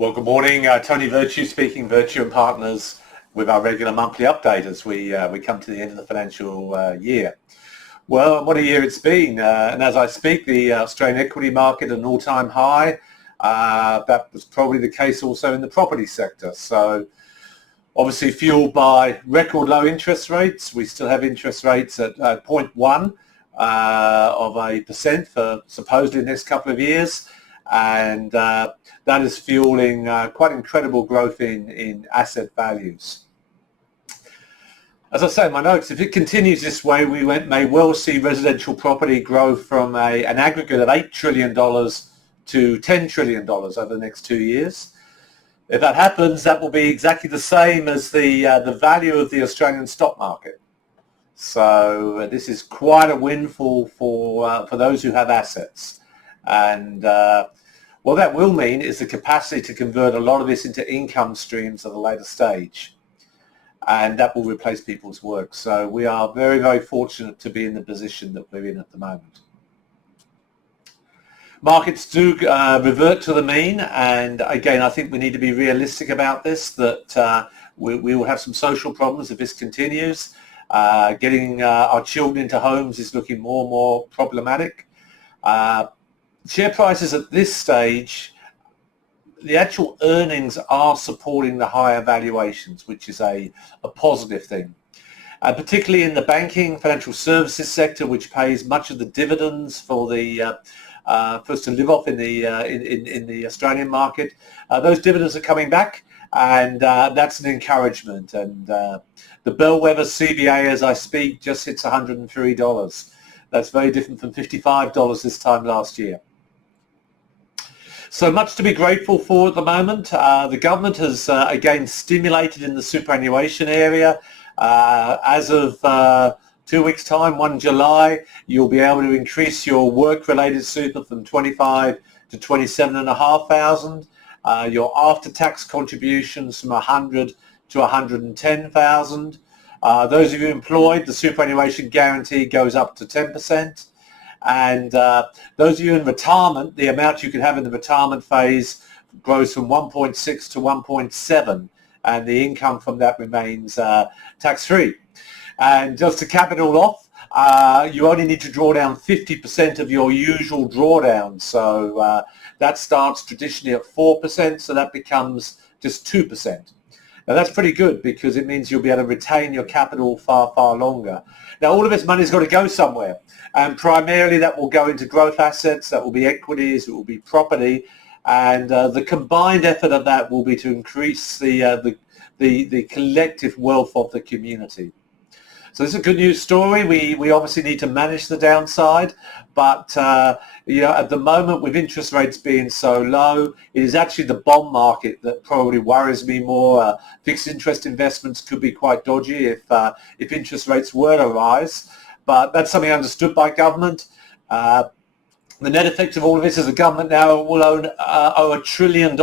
Well, good morning. Tony Virtue speaking, Virtue and Partners, with our regular monthly update as we come to the end of the financial year. Well, what a year it's been. And as I speak, the Australian equity market at an all-time high. That was probably the case also in the property sector. So obviously fueled by record low interest rates. We still have interest rates at 0.1% for supposedly the next couple of years. And that is fueling quite incredible growth in asset values. As I say in my notes, if it continues this way, we may well see residential property grow from an aggregate of $8 trillion to $10 trillion over the next 2 years. If that happens, that will be exactly the same as the value of the Australian stock market. So this is quite a windfall for those who have assets. And what that will mean is the capacity to convert a lot of this into income streams at a later stage. And that will replace people's work. So we are very, very fortunate to be in the position that we're in at the moment. Markets do revert to the mean, and again, I think we need to be realistic about this, that we will have some social problems if this continues. Getting our children into homes is looking more and more problematic. Share prices at this stage, the actual earnings are supporting the higher valuations, which is a positive thing. Particularly in the banking, financial services sector, which pays much of the dividends for us to live off in the Australian market. Those dividends are coming back, and that's an encouragement. And the bellwether CBA, as I speak, just hits $103. That's very different from $55 this time last year. So much to be grateful for at the moment. The government has again stimulated in the superannuation area. As of 2 weeks' time, 1 July, you'll be able to increase your work-related super from 25 to 27,500. Your after-tax contributions from 100 to 110,000. Those of you employed, the superannuation guarantee goes up to 10%. And those of you in retirement, the amount you can have in the retirement phase grows from 1.6 to 1.7, and the income from that remains tax-free. And just to cap it all off, you only need to draw down 50% of your usual drawdown. So that starts traditionally at 4%, so that becomes just 2%. Now that's pretty good because it means you'll be able to retain your capital far, far longer. Now all of this money's got to go somewhere, and primarily that will go into growth assets, that will be equities, it will be property, and the combined effort of that will be to increase the collective wealth of the community. So this is a good news story. We obviously need to manage the downside, but at the moment, with interest rates being so low, it is actually the bond market that probably worries me more. Fixed interest investments could be quite dodgy if interest rates were to rise, but that's something understood by government. The net effect of all of this is the government now will owe $1 trillion.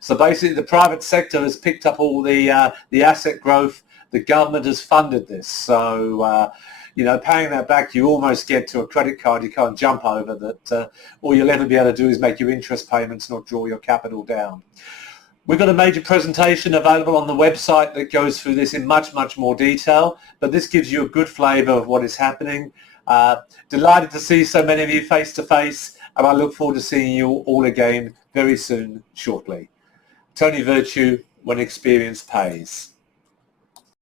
So basically, the private sector has picked up all the asset growth. The government has funded this, so paying that back, you almost get to a credit card you can't jump over. That all you'll ever be able to do is make your interest payments, not draw your capital down. We've got a major presentation available on the website that goes through this in much, much more detail, but this gives you a good flavour of what is happening. Delighted to see so many of you face to face, and I look forward to seeing you all again very soon, shortly. Tony Virtue, when experience pays.